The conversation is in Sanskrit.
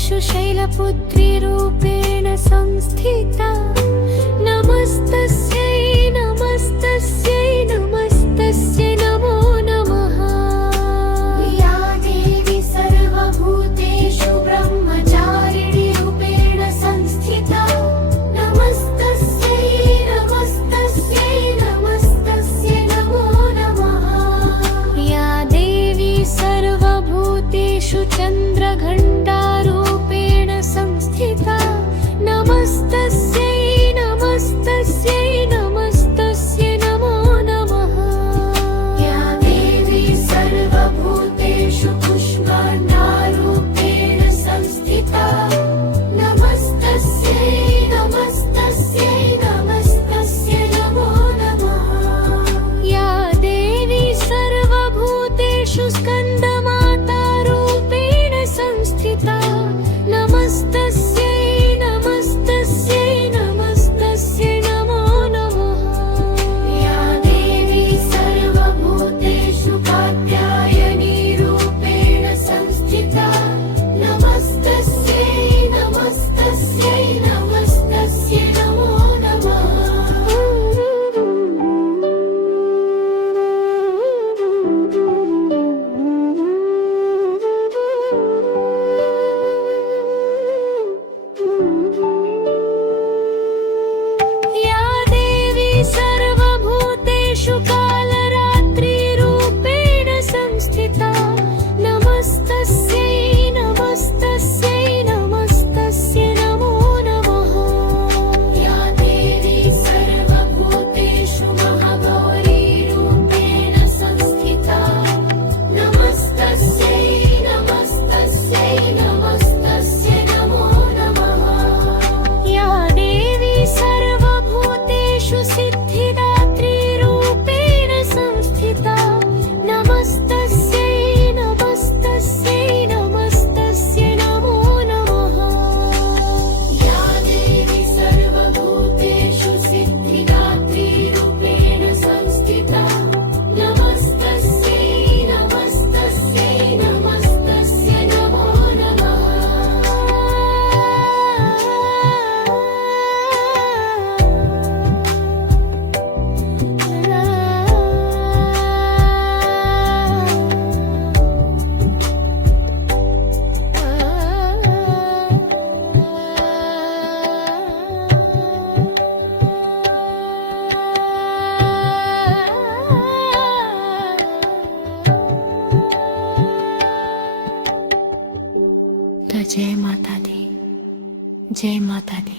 पर्वतेषु शैलपुत्रीरूपेण संस्थिता नमस्तस्यै नमस्तस्यै नमस्तस्यै नमो नमः। या देवी सर्वभूतेषु ब्रह्मचारिणी रूपेण संस्थिता नमस्तस्यै नमस्तस्यै नमस्तस्यै नमो नमः। या देवी सर्वभूतेषु चन्द्रघण्टारूपेण संस्थिता नमस्तस्यै नमस्तस्यै नमस्तस्यै नमो नमः। या देवी सर्वभूतेषु पुष्पवर्णारूपेण संस्थिता नमस्तस्यै नमस्तस्यै नमस्तस्यै नमो नमः। या देवी सर्वभूतेषु स्कन्दमातारूपेण संस्थिता नमस्तस्यै नमस्तस्यै नमस्तस्यै नमो नमः। या देवी सर्वभूतेषु कात्यायनीरूपेण संस्थिता नमस्तस्यै नमस्तस्यै नमस्तस्यै नमो नमः। या देवी सर्वभूतेषु कालरात्रिरूपेण संस्थिता नमस्तस्यै नमस्तस्यै नमस्तस्यै नमो नमः। या देवी सर्वभूतेषु महागौरीरूपेण संस्थिता नमस्तस्यै नमस्तस्यै नमस्तस्यै नमो नमः। या देवी सर्वभूतेषु सिद्धिदात्रीरूपेण संस्थिता नमस्तस्यै नमस्तस्यै नमस्तस्यै नमो नमः। या देवी सर्वभूतेषु सिद्धिदात्रीरूपेण संस्थिता नमस्तस्यै नमस्तस्यै नमस्तस्यै नमो नमः। तो जय माता दी, जय माता दी।